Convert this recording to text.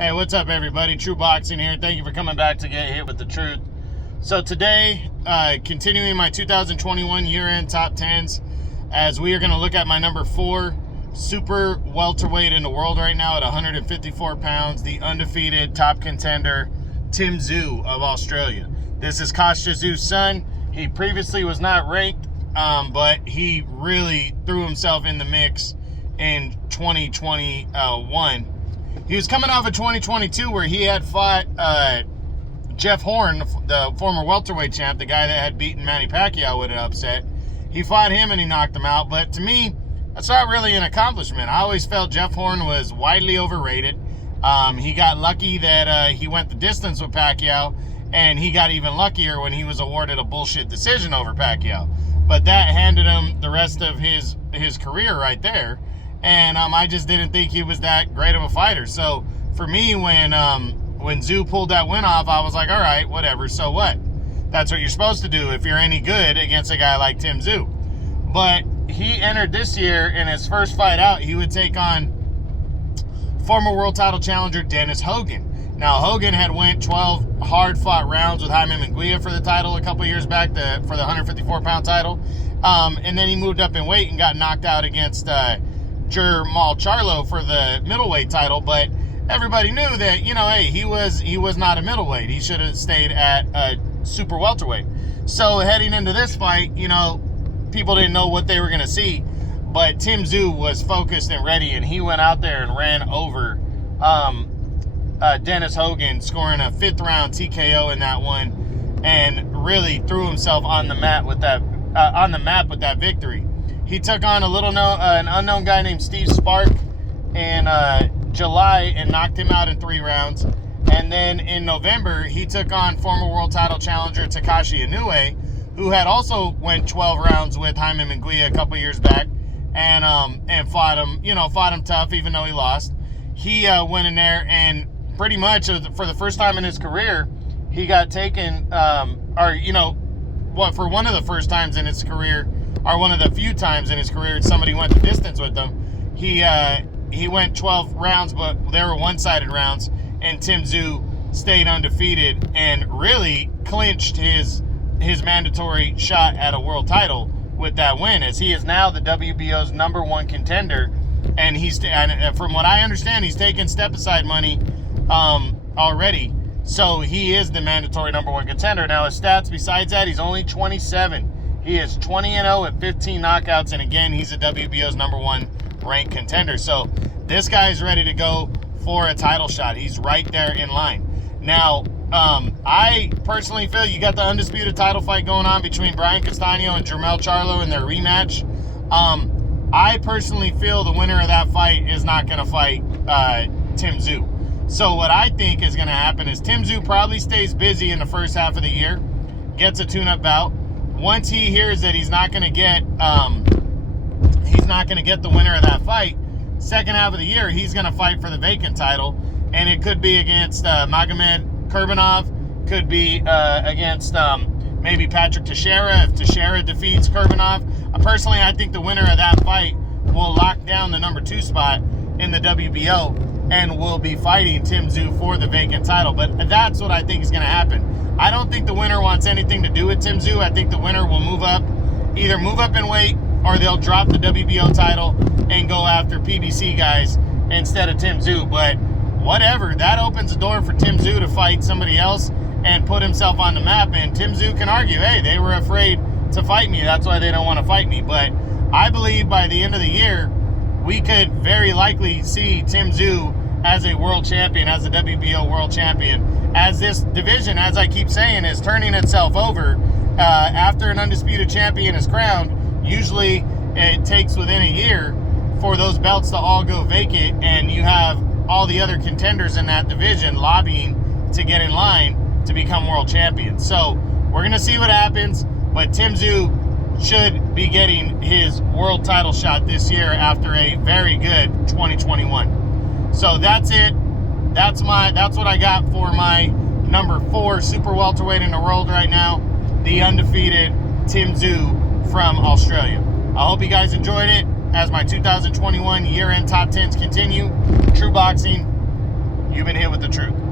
Hey, what's up, everybody? True Boxing here. Thank you for coming back to get hit with the truth. So today, continuing my 2021 year-end top 10s, as we are going to look at my number 4 super welterweight in the world right now at 154 pounds, the undefeated top contender, Tim Tszyu of Australia. This is Tszyu's son. He previously was not ranked, but he really threw himself in the mix in 2021. He was coming off of 2022 where he had fought Jeff Horn, the former welterweight champ, the guy that had beaten Manny Pacquiao with an upset. He fought him and he knocked him out. But to me, that's not really an accomplishment. I always felt Jeff Horn was widely overrated. He got lucky that he went the distance with Pacquiao, and he got even luckier when he was awarded a bullshit decision over Pacquiao. But that handed him the rest of his career right there. And I just didn't think he was that great of a fighter. So for me, when Tszyu pulled that win off, I was like, all right, whatever, so what? That's what you're supposed to do if you're any good against a guy like Tim Tszyu. But he entered this year, in his first fight out, he would take on former world title challenger Dennis Hogan. Now, Hogan had went 12 hard-fought rounds with Jaime Munguia for the title a couple years back, for the 154-pound title. And then he moved up in weight and got knocked out against Jermall Charlo for the middleweight title, but everybody knew that, hey, he was not a middleweight. He should have stayed at a super welterweight. So heading into this fight, people didn't know what they were going to see, but Tim Tszyu was focused and ready, and he went out there and ran over Dennis Hogan, scoring a 5th round TKO in that one, and really threw himself on the map with that victory. He took on an unknown guy named Steve Spark in July and knocked him out in 3 rounds. And then in November, he took on former world title challenger Takashi Inoue, who had also went 12 rounds with Jaime Munguia a couple years back, and fought him tough, even though he lost. He went in there and pretty much for the first time in his career, he got taken, for one of the first times in his career, or one of the few times in his career somebody went the distance with him. He went 12 rounds, but they were one-sided rounds, and Tim Tszyu stayed undefeated and really clinched his mandatory shot at a world title with that win, as he is now the WBO's number 1 contender, and from what I understand, he's taking step-aside money already, so he is the mandatory number 1 contender. Now, his stats besides that, he's only 27. He is 20-0 at 15 knockouts, and again, he's the WBO's number 1 ranked contender. So this guy's ready to go for a title shot. He's right there in line. Now, I personally feel you got the undisputed title fight going on between Brian Castano and Jermall Charlo in their rematch. I personally feel the winner of that fight is not going to fight Tim Tszyu. So what I think is going to happen is Tim Tszyu probably stays busy in the first half of the year, gets a tune-up bout. Once he hears that he's not going to get the winner of that fight, second half of the year, he's going to fight for the vacant title, and it could be against Magomed Kurbanov, could be against maybe Patrick Teixeira if Teixeira defeats Kurbanov. Personally, I think the winner of that fight will lock down the number 2 spot in the WBO and will be fighting Tim Tszyu for the vacant title. But that's what I think is going to happen. I don't think the winner wants anything to do with Tim Tszyu. I think the winner will either move up in weight, or they'll drop the WBO title and go after PBC guys instead of Tim Tszyu. But whatever, that opens the door for Tim Tszyu to fight somebody else and put himself on the map. And Tim Tszyu can argue, hey, they were afraid to fight me, that's why they don't want to fight me. But I believe by the end of the year, we could very likely see Tim Tszyu as a world champion, as a WBO world champion, as this division, as I keep saying, is turning itself over. After an undisputed champion is crowned, usually it takes within a year for those belts to all go vacant, and you have all the other contenders in that division lobbying to get in line to become world champions. So we're going to see what happens, but Tim Tszyu should be getting his world title shot this year after a very good 2021. So that's it. That's what I got for my number 4 super welterweight in the world right now, the undefeated Tim Tszyu from Australia. I hope you guys enjoyed it as my 2021 year-end top 10s continue. True Boxing, You've been hit with the truth.